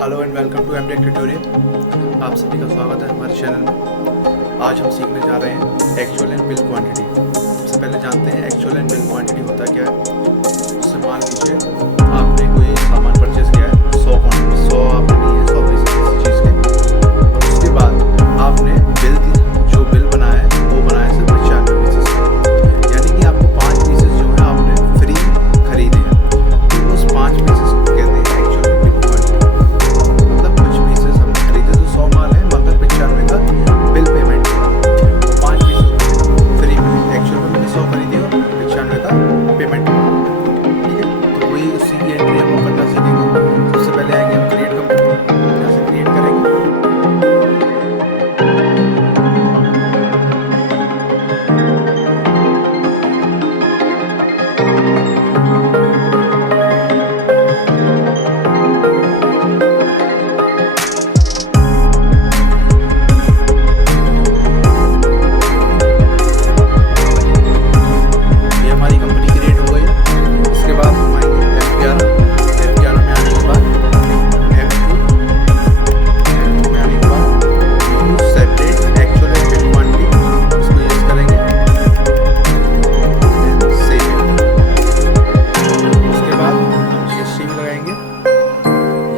Hello and welcome to MTech tutorial. आप सभी का स्वागत है हमारे चैनल में। आज हम सीखने जा रहे हैं एक्चुअल एंड बिल क्वांटिटी। सबसे पहले जानते हैं एक्चुअल एंड बिल क्वांटिटी होता क्या है। उससे मान लीजिए आपने कोई सामान परचेज किया है 100 आपने लिए 100 पीस किसी चीज़ के, और उसके बाद आपने जो बिल बनाया है वो बनाया सिर्फ 95 पीसेस का, यानी कि आपको 5 पीसेस जो है आपने फ्री खरीदे हैं। तो उस 5 पीसेस को कहते हैं एक्चुअल एंड बिल क्वांटिटी। मतलब कुछ पीसेस हमने खरीदे तो 100 माल है, मगर 95 का बिल पेमेंट हुआ, वो 5 पीसेस फ्री मिले। एक्चुअल में मैंने 100 खरीदी और 95 का पेमेंट हुआ। ठीक है, तो वही उसी की एंट्री हम करना सीखेंगे। सबसे पहले आएंगे हम क्रिएट कंपनी, यहाँ से क्रिएट करेंगे। ये हमारी कंपनी क्रिएट हो गई है। इसके बाद हम आएंगे F11 में आने के बाद F2 में आने के बाद separate actual and bill quantity इसको यूज करेंगे एंड सेव। उसके बाद हम जीएसटी भी लगाएंगे।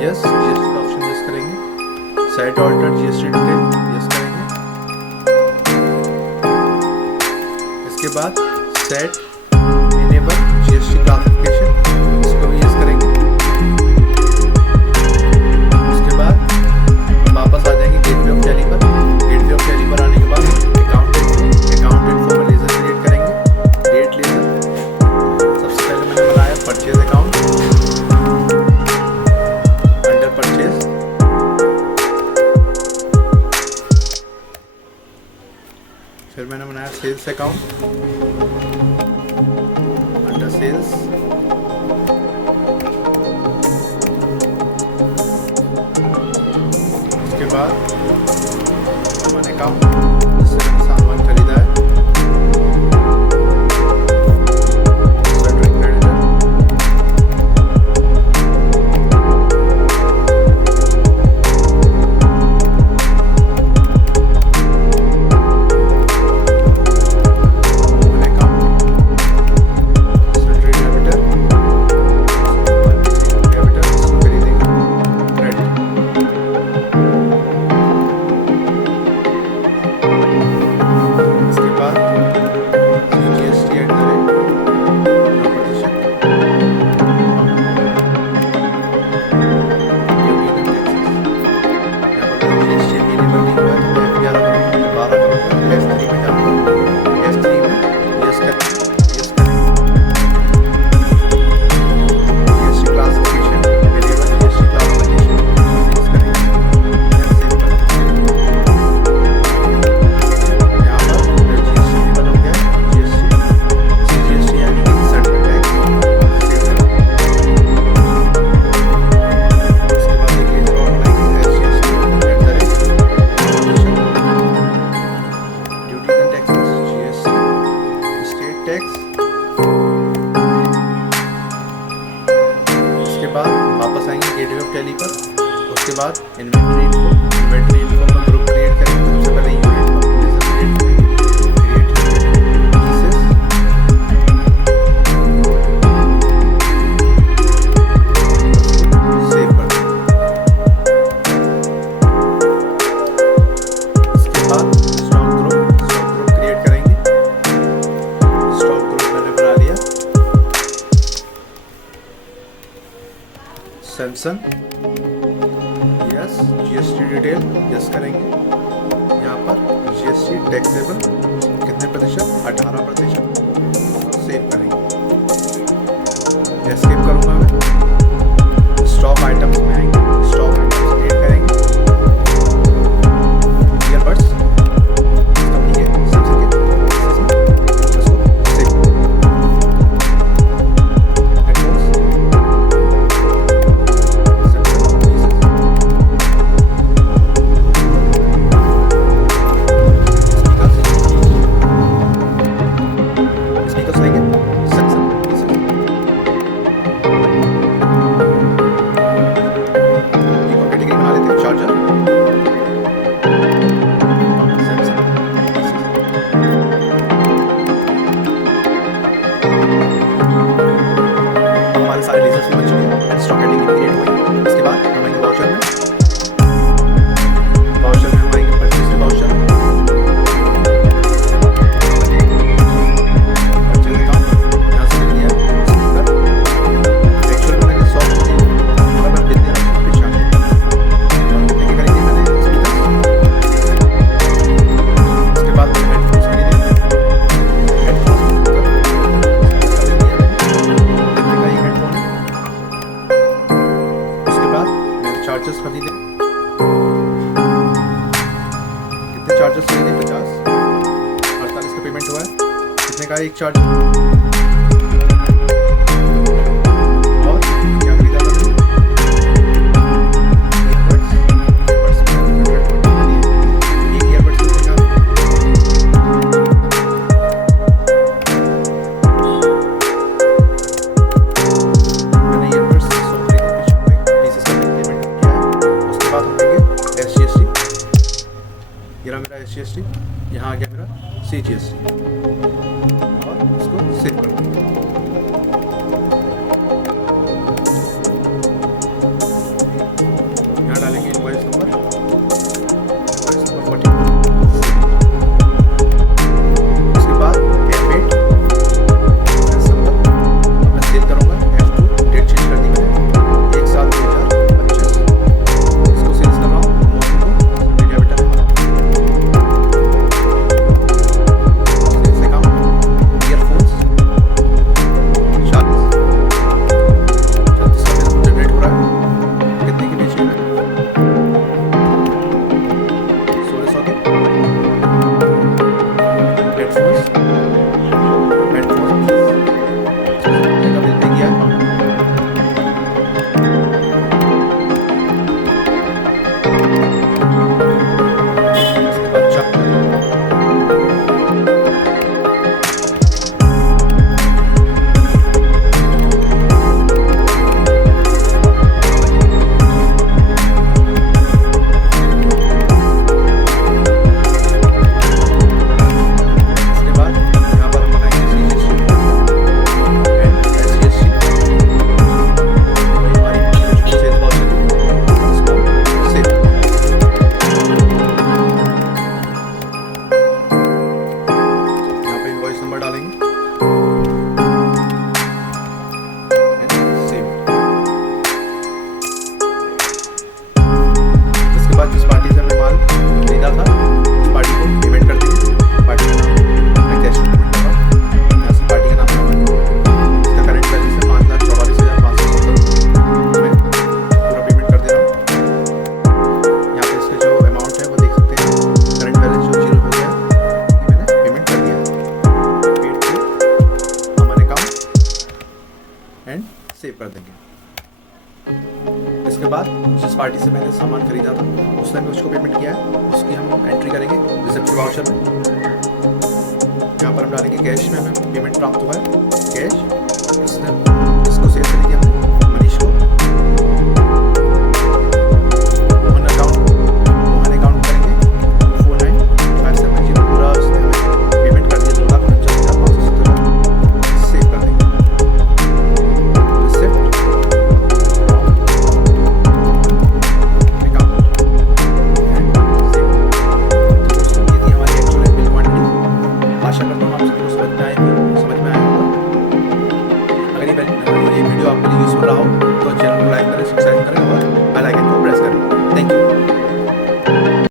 यस, जीएसटी का ऑप्शन यूज करेंगे। Set alter GST detail use करेंगे। इसके बाद सेट इनेबल जीएसटी क्लासिफिकेशन इसको भी यूज करेंगे। उसके बाद वापस आ जाएंगे गेटवे ऑफ टैली पर। गेटवे ऑफ टैली पर आने के बाद अकाउंट इन्फो में लेजर क्रिएट करेंगे। डेट लेजर सबसे पहले मैंने बनाया परचेज अकाउंट अंडर परचेज। फिर मैंने बनाया सेल्स अकाउंट अंडर सेल्स। उसके बाद मैंने अकाउंट जिससे मैंने सामान खरीदा है सेंट्रिक क्रेडिटर। मैंने अकाउंट सेंट्रिक डेबिटर इसको खरीदेंगे क्रेडिट। इसके बाद जीएसटी ऐड करें 9%। जीएसटी अवेलेबल नहीं हुआ तो मैं F11 करूँगा, 12 करूँगा, F3 में जाऊँगा। F3 में यस करेंगे। GST classification available GST classification yes करेंगे। सेव करेंगे। यहाँ पर जीएसटी अवेलेबल हो गया। जीएसटी यानी कि सेटलमेंट टैक्स सेव करेंगे। उसके बाद एक लेजर और बनाएंगे SGST duties and taxes GST state tax. उसके बाद वापस आएंगे गेटवे ऑफ टैली पर। उसके बाद इन्वेंटरी इन्फो का ग्रुप क्रिएट करेंगे। सबसे पहले यूनिट का लेजर क्रिएट करेंगे। क्रिएट पीसेस सेव कर देंगे। इसके बाद स्टॉक ग्रुप क्रिएट करेंगे। स्टॉक ग्रुप मैंने बना लिया। Samsung yes, GST detail yes करेंगे। यहाँ पर जीएसटी टैक्सेबल कितने प्रतिशत, 18%। सेव करेंगे। एस्केप करूँगा मैं। स्टॉक आइटम्स में आएंगे। स्टॉक आइटम्स क्रिएट करेंगे। ईयरबड्स कंपनी के सैमसंग के इसको save headphones Samsung pieces. Speakers लेंगे सैमसंग पीसेस। चार्जेस खरीदे, कितने चार्जेस खरीदे? 50, 48 का पेमेंट हुआ है। कितने का है एक चार्जर? और क्या खरीदा था? एक ईयरबड्स कितने का? मैंने ईयरबड्स 100 खरीदे, 95 पीसेस का पेमेंट किया है। उसके बाद हम लेंगे SGST। ये रहा मेरा SGST, यहाँ आ गया मेरा CGST और इसको सेव कर देंगे। यहाँ डालेंगे इनवॉइस नंबर 40। उसके बाद F8 सिंबल अब मैं सेव करूँगा। F2 डेट चेंज कर दी मैंने, 1/7/2025। इसको सेल्स कर रहा हूँ मॉर्निंग को, कैपिटल है हमारा। सेल्स अकाउंट ईयरफोन्स 40 36 का मेरा जनरेट हो रहा है। कितने की बेची है? 1600 के। हेडफोन्स 20 का बिल पे किया है। उसके बाद चप्पल, उसके बाद यहाँ पर हम बनाएंगे CGST एंड SGST। वही हमारी सेल्स वाउचर है, इसको सेव। यहाँ पे इनवॉइस नंबर डालेंगे एंड सेव। इसके बाद जिस पार्टी से हमने माल खरीदा था उस पार्टी को पेमेंट कर देंगे। पार्टी का नाम मैं कैश में पेमेंट कर रहा हूँ। यहाँ से पार्टी का नाम डालना है। इसका करेंट बैलेंस है 5,44,570। मैं पूरा पेमेंट कर दे रहा हूँ। यहाँ पे इसका जो अमाउंट है वो देख सकते हैं। करेंट बैलेंस जो 0 हो गया है, मैंने पेमेंट कर दिया है। पेड टू हमारे अकाउंट एंड सेव कर देंगे। इसके बाद जिस पार्टी से मैंने सामान खरीदा था उस टाइम उसको पेमेंट किया है, उसकी हम एंट्री करेंगे रिसिप्ट वाउचर में। यहाँ पर हम डालेंगे कैश में हमें पेमेंट प्राप्त हुआ है, कैश। इसने इसको सेव करेंगे हम